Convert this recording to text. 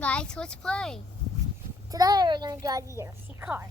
Guys, let's play. Today we're gonna drive the UFC car.